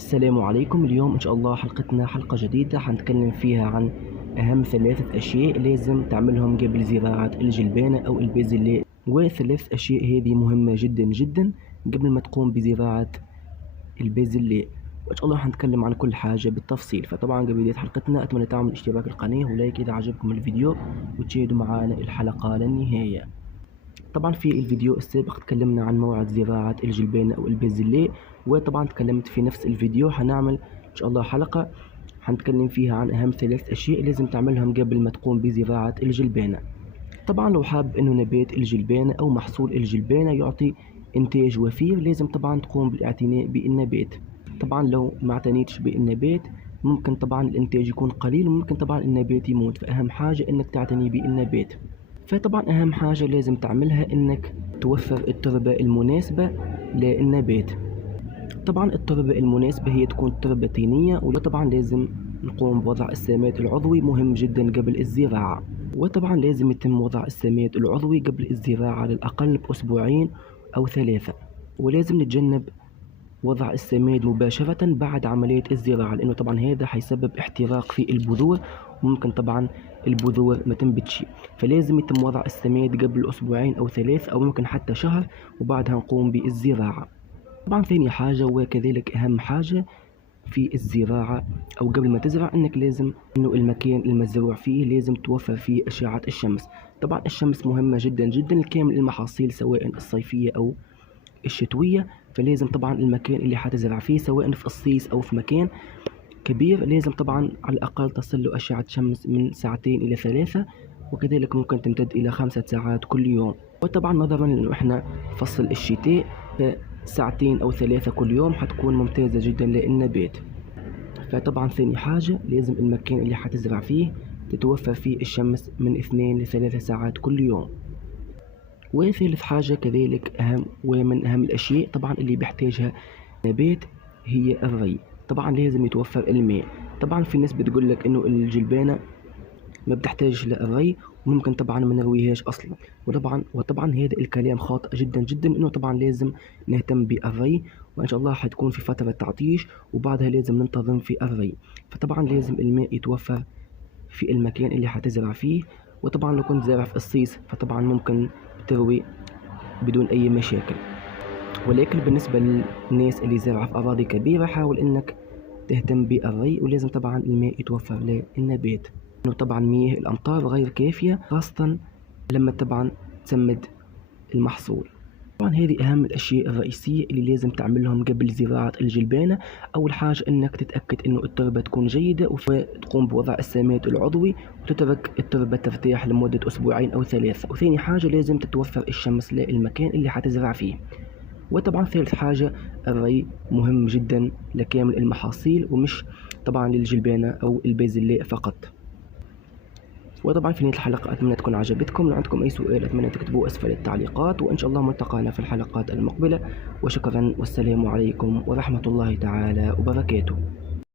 السلام عليكم. اليوم إن شاء الله حلقتنا حلقة جديدة حنتكلم فيها عن أهم 3 أشياء لازم تعملهم قبل زراعة الجلبانة أو البازلاء، و3 أشياء هذه مهمة جدا جدا قبل ما تقوم بزراعة البازلاء. وإن شاء الله حنتكلم عن كل حاجة بالتفصيل. فطبعا قبل بداية حلقتنا أتمنى تعمل اشتراك القناة ولايك إذا عجبكم الفيديو وتشاهدوا معنا الحلقة للنهاية. طبعا في الفيديو السابق تكلمنا عن موعد زراعة الجلبانة أو البازلاء، وطبعا تكلمت في نفس الفيديو حنعمل إن شاء الله حلقة حنتكلم فيها عن أهم 3 أشياء لازم تعملهم قبل ما تقوم بزراعة الجلبانة. طبعا لو حاب إنه نبات الجلبانة أو محصول الجلبانة يعطي إنتاج وفير لازم طبعا تقوم بالاعتناء بالنبات. طبعا لو ما اعتنيتش بالنبات ممكن طبعا الإنتاج يكون قليل وممكن طبعا النبات يموت، فأهم حاجة إنك تعتني بالنبات. فطبعا أهم حاجة لازم تعملها إنك توفر التربة المناسبة للنبات. طبعا التربة المناسبة هي تكون تربة طينية، وطبعا لازم نقوم بوضع السماد العضوي مهم جدا قبل الزراعة. وطبعا لازم يتم وضع السماد العضوي قبل الزراعة على الأقل بأسبوعين أو 3، ولازم نتجنب وضع السماد مباشرة بعد عملية الزراعة لأنه طبعا هذا حيسبب احتراق في البذور وممكن طبعا البذور ما تنبتش. فلازم يتم وضع السماد قبل أسبوعين أو 3 أو ممكن حتى شهر وبعدها نقوم بالزراعة. طبعا ثاني حاجة وكذلك أهم حاجة في الزراعة أو قبل ما تزرع إنك لازم إنه المكان المزروع فيه لازم توفر فيه أشعة الشمس. طبعا الشمس مهمة جدا جدا لكامل المحاصيل سواء الصيفية أو الشتوية. فلازم طبعا المكان اللي حتزرع فيه سواء في الصيص أو في مكان كبير لازم طبعا على الأقل تصل له أشعة شمس من 2 إلى 3، وكذلك ممكن تمتد إلى 5 ساعات كل يوم. وطبعا نظرا لأنه إحنا فصل الشتاء ف2 أو 3 كل يوم حتكون ممتازة جدا للنبات. فطبعا ثاني حاجة لازم المكان اللي حتزرع فيه تتوفر فيه الشمس من 2 ل 3 ساعات كل يوم. وثالث حاجة كذلك أهم ومن أهم الأشياء طبعا اللي بيحتاجها نبات هي الري. طبعا لازم يتوفر الماء. طبعا في ناس بتقول لك إنه الجلبانة ما بتحتاج للري وممكن طبعا ما نرويهاش أصلا، وطبعا هذا الكلام خاطئ جدا جدا، إنه طبعا لازم نهتم بالري، وإن شاء الله حتكون في فترة تعطيش وبعدها لازم ننتظم في الري. فطبعا لازم الماء يتوفر في المكان اللي حتزرع فيه. وطبعا لو كنت زارع في الصيص فطبعا ممكن تروي بدون أي مشاكل، ولكن بالنسبة للناس اللي زارعة في أراضي كبيرة حاول إنك تهتم بالري، ولازم طبعا الماء يتوفر للنبات لأنه طبعا مياه الأمطار غير كافية خاصة لما طبعا تسمد المحصول. طبعا هذه أهم الأشياء الرئيسية اللي لازم تعملهم قبل زراعة الجلبانة. أول حاجة إنك تتأكد إنه التربة تكون جيدة وتقوم بوضع السماد العضوي وتترك التربة ترتاح لمدة أسبوعين أو 3. وثاني حاجة لازم تتوفر الشمس للمكان اللي حتزرع فيه. وطبعا ثالث حاجة الري مهم جدا لكامل المحاصيل ومش طبعا للجلبانة أو البازلاء فقط. وطبعا في نهاية الحلقة أتمنى تكون عجبتكم. لو عندكم أي سؤال أتمنى تكتبوه أسفل التعليقات، وإن شاء الله ملتقانا في الحلقات المقبلة. وشكرا والسلام عليكم ورحمة الله تعالى وبركاته.